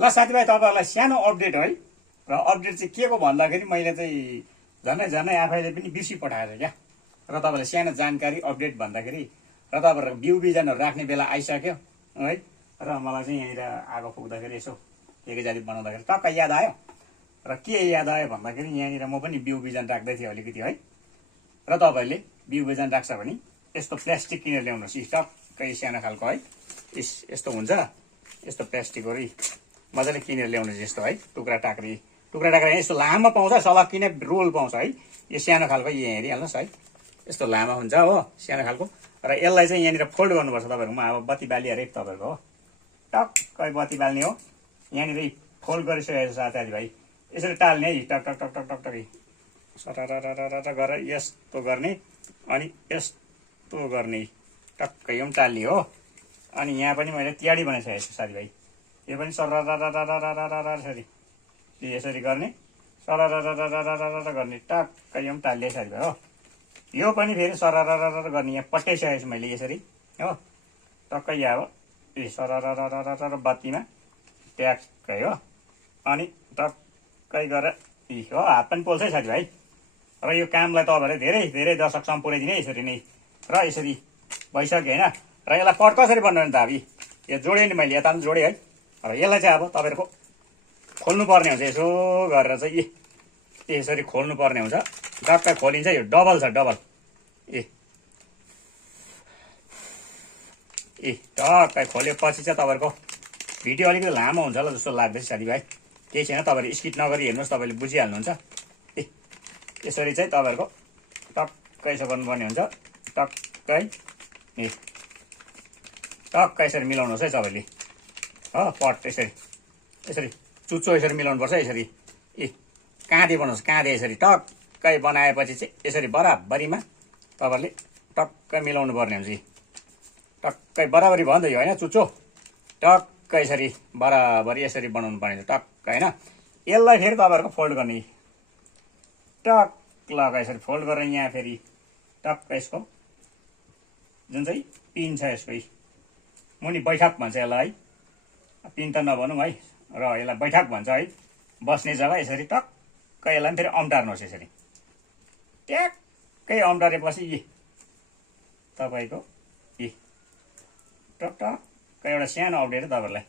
ल साथीभाइ तपाईँहरूलाई सानो अपडेट है र अपडेट चाहिँ के को भन्दाखेरि मैले चाहिँ झनै आफैले पनि बिर्सी पठाएर क्या र तपाईँलाई सानो जानकारी अपडेट भन्दाखेरि र तपाईँहरूको बिउ बिजनहरू राख्ने बेला आइसक्यो है र मलाई चाहिँ यहाँनिर आगो फुक्दाखेरि यसो के जाति बनाउँदाखेरि टक्क याद आयो र के याद आयो भन्दाखेरि यहाँनिर म पनि बिउ बिजन राख्दै थिएँ अलिकति है र तपाईँहरूले बिउ बिजन राख्छ भने यस्तो प्लास्टिक किनेर ल्याउनुहोस् टक्कै सानो खालको है यस्तो हुन्छ यस्तो प्लास्टिकहरू मजाले किनेर ल्याउनुहोस् यस्तो है टुक्रा टाक्री यस्तो लामो पाउँछ सलक किने रोल पाउँछ है यो सानो खालको यहाँ हेरिहाल्नुहोस् है यस्तो लामो हुन्छ हो सानो खालको र यसलाई चाहिँ यहाँनिर फोल्ड गर्नुपर्छ तपाईँहरूकोमा अब बत्ती बालिहाल्यो तपाईँहरूको हो टक्कै बत्ती बाल्ने हो यहाँनिर फोल्ड गरिसकेको छ साथीभाइ यसरी टाल्ने है टक टक टक टक टक टक सटाटाटाटा गरेर यस्तो गर्ने अनि यस्तो गर्ने टक्कै यो पनि टाल्ने हो अनि यहाँ पनि मैले त्याडी बनाइसकेको छु साथीभाइ यो पनि सरसरी यसरी गर्ने सरररररररर गर्ने टक्कै यो पनि टाल्ने साथीभाइ हो यो पनि फेरि सररररर गर्ने यहाँ पट्याइसकेको छु मैले यसरी हो टक्कै अब सरररररर बत्तीमा ट्याक्कै हो अनि टक्कै गरेर हो हात पनि पोल्छ है साथीभाइ र यो कामलाई तपाईँहरूले धेरै धेरै दशकसम्म पुऱ्याइदिने यसरी नै र यसरी भइसक्यो होइन र यसलाई पट कसरी बनाउने त अब यो जोडेँ नि मैले यता पनि जोडेँ है र यसलाई चाहिँ अब तपाईँहरूको खोल्नु पर्ने हुन्छ यसो गरेर चाहिँ यसरी खोल्नु पर्ने हुन्छ टक्कै खोलिन्छ यो डबल छ डबल टक्कै खोलेपछि चाहिँ तपाईँहरूको भिडियो अलिकति लामो हुन्छ होला जस्तो लाग्दैछ साथीभाइ केही छैन तपाईँहरू स्किप नगरी हेर्नुहोस् तपाईँले बुझिहाल्नुहुन्छ यसरी चाहिँ तपाईँहरूको टक्कै यसो गर्नुपर्ने हुन्छ टक्कै टक्कै यसरी मिलाउनुहोस् है तपाईँले हो पट यसरी चुच्चो यसरी मिलाउनुपर्छ यसरी काँधे बनाउनुहोस् काँधे यसरी टक्कै बनाएपछि चाहिँ यसरी बराबरीमा तपाईँहरूले टक्कै मिलाउनु पर्ने हुन्छ टक्कै बराबरी भयो नि त यो होइन चुच्चो टक्कै यसरी बराबरी यसरी बनाउनु पर्ने हुन्छ टक्कै होइन यसलाई फेरि तपाईँहरूको फोल्ड गर्ने टक लगा यसरी फोल्ड गरेर यहाँ फेरि टक्क यसको जुन चाहिँ पिन छ यसको मुनि बैठक भन्छ यसलाई है पिन त नभनौँ है र यसलाई बैठक भन्छ है बस्ने जग्गा यसरी टक्क यसलाई पनि फेरि अम्टार्नुहोस् यसरी ट्याक्कै अम्टारेपछि तपाईँको टक टक्क एउटा सानो अपडेट तपाईँहरूलाई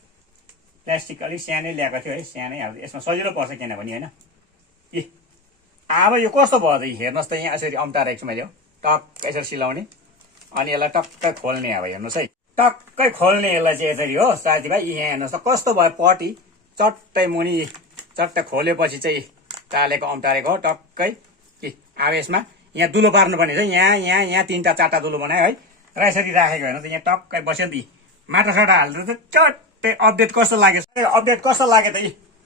प्लास्टिक अलिक सानै ल्याएको थियो है सानै अब यसमा सजिलो पर्छ किनभने होइन अब यो कस्तो भयो त हेर्नुहोस् त यहाँ यसरी अम्टारेको छु मैले टक्क यसरी सिलाउने अनि यसलाई टक्कै खोल्ने अब हेर्नुहोस् है टक्कै खोल्ने यसलाई चाहिँ यसरी हो साथीभाइ यहाँ हेर्नुहोस् त कस्तो भयो पटी चट्टै मुनि चट्टै खोलेपछि चाहिँ टालेको अम्टारेको हो टक्कै अब यसमा यहाँ दुलो पार्नुपर्ने छ यहाँ तिनवटा चारवटा दुलो बनायो है र यसरी राखेको हेर्नु त यहाँ टक्कै बस्यो नि माटा साटा हाल्दा त चट्टै अपडेट कस्तो लाग्यो अपडेट कस्तो लाग्यो त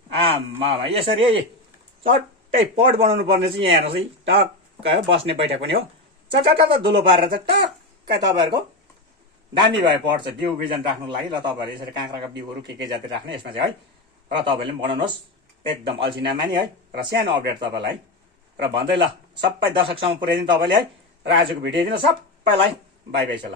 आमा यसरी है चट्टै पट बनाउनु पर्ने चाहिँ यहाँ हेर्नुहोस् है टक्कै हो बस्ने बैठक पनि हो चट्टा धुलो पारेर चाहिँ टक्कै तपाईँहरूको दामी भए पर्छ बिउ बिजन राख्नुको लागि र तपाईँहरूले यसरी काँक्राका बिउहरू के जाति राख्ने यसमा चाहिँ है र तपाईँहरूले पनि बनाउनुहोस् एकदम अल्छी नमानी है र सानो अपडेट तपाईँलाई र भन्दै ल सबै दर्शकसम्म पुर्याइदिनु तपाईँले है र आजको भिडियो दिनु सबैलाई बाई बाई छ ल।